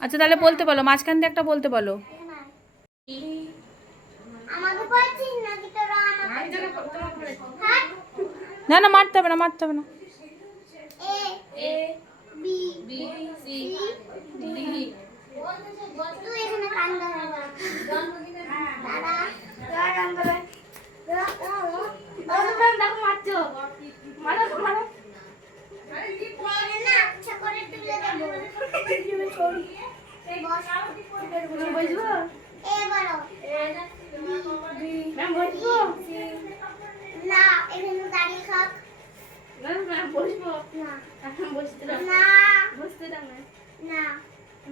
আচ্ছা তাহলে বলতে বলো, মাঝখান দিয়ে একটা বলতে বলো। না না, মারতে হবে না, মারতে হবে না। না এখানে দাঁড়িয়ে খাক না ম্যাম বসবো না এখন বসতে দাও না বসতে দাও না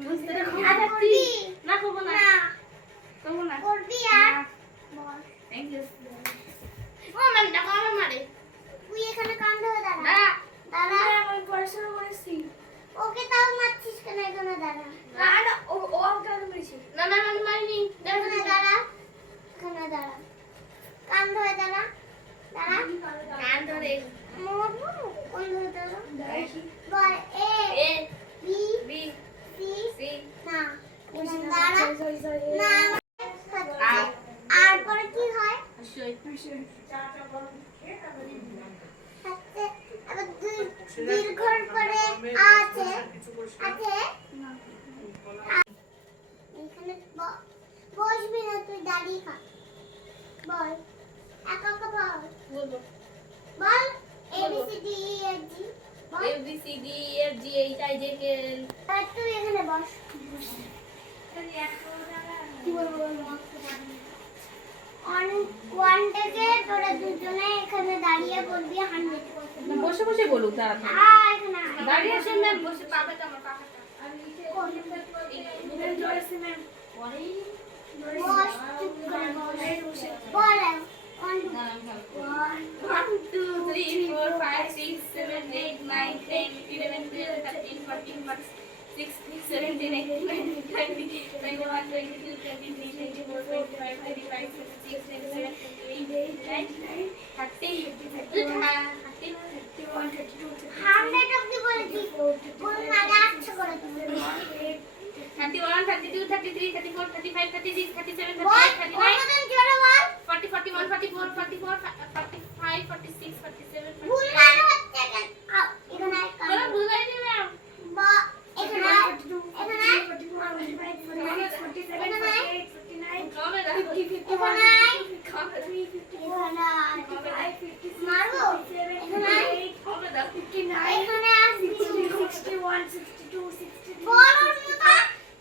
বসতে দাও না করবি না করব না করব না করবি আর বল থ্যাংক ইউ ও ম্যাম দেখো আমার মারে তুই এখানে কান ধরে দাঁড়া দাঁড়া আমি পড়াশোনা করেছি ওকে তাও মারছিস কেন এখানে দাঁড়া না না ও কেন মেরেছি না না আমি মারিনি দেখো না দাঁড়া এখানে দাঁড়া কান ধরে দাঁড়া দাঁড়া কান ধরে কোন ধরে দাঁড়া বল এ বি বি সি না দাঁড়া না আর পরে কি হয় আবার দীর্ঘর পরে আছে আছে এখানে বসবি না তুই দাঁড়িয়ে খা বল একা একা বল বলবো বল A B C D E F G A B C D E F G H I J K L আর তুই এখানে বস কি বলবো ওয়ান থেকে তোরা দুজনে এখানে দাঁড়িয়ে বলবি 100 বসে বসে বলুক তাড়াতাড়ি। হ্যাঁ এখানে দাঁড়িয়ে আছেন ম্যাম বসে পাবে তো আমার পাখাটা আমি লিখে জয়েসি ম্যাম পরেই বস চুপ করে বস বল 1 2 3 4 5 6 7 8 9 10 11 12 13 14 15 16 17 18 19 20 21 22 23 24 25 26 27 28 29 30 হান্ড্রেড অবধি বলেছি কোন মানে আচ্ছা করে তুমি 31 32 33 34 35 36 37 38 39 40 41 44 44 45 46 47 ভুল না হচ্ছে কেন এখানে বলো ভুল হয়নি ম্যাম বা এখানে এখানে 44 45 46 47 48 49 কমে দাও 50 51 কমে দাও 55 মারবো এখানে কমে দাও 59 এখানে আসছি 61 62 63 বড় মোটা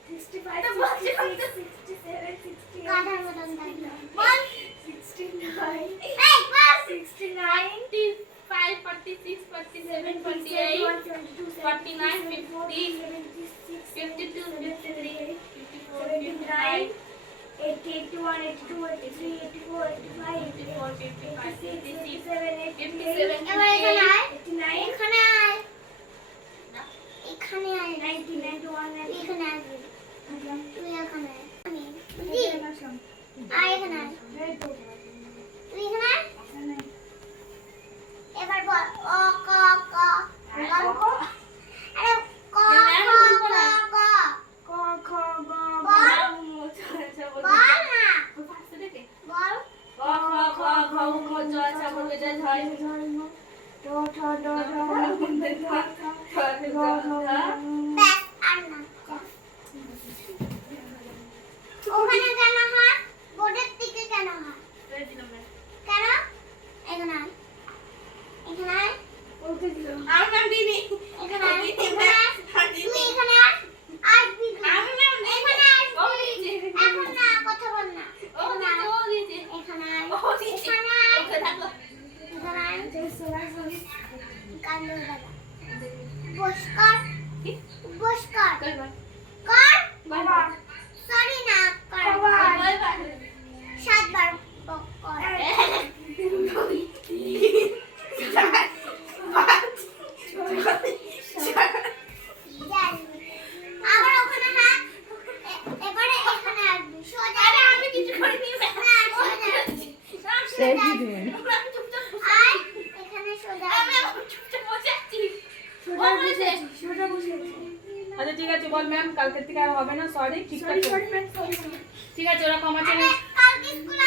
65 66 67 68 গাধার মতন দাঁড়িয়ে বল 69 এই বল 69 5 46 47 48 49 50 52 53 54 59 80 81 82 83 84 85 54 55 56 57 এবার এখানে আয় 89 এখানে আয় এখানে আয় 90 91 এখানে আসবি তুই এখানে আমি বুঝি আয় এখানে আয় তুই এখানে এবার বল অ ক ক আরে ক খ ক খ গ বল বল না বল ক খ খ খ জ ছ জ ঝ ট ঠ ড ঢ ব্যাস আর না ওখানে কেন হয় বোর্ডের দিকে কেন হয় কেন এখানে এখানে ওকে দিল আমি নাম দিনি এখানে তুই এখানে আসবি আমি নাম এখানে আসবি এখন না কথা বল না এখানে এখানে ওকে থাকো এখানে কান্দ দাদা বসকার বসকার কর বাবা সরি না কর সাতবার কর আবার ওখানে না এবারে এখানে আসবি সোজা আমি কিছু করিনি না সোজা আয় এখানে সোজা আমি চুপচাপ বসে আছি সোজা বসে আছি আচ্ছা ঠিক আছে বল ম্যাম কালকে থেকে আর হবে না সরি ঠিক আছে ঠিক আছে ওরা ক্ষমা চেয়ে কালকে স্কুল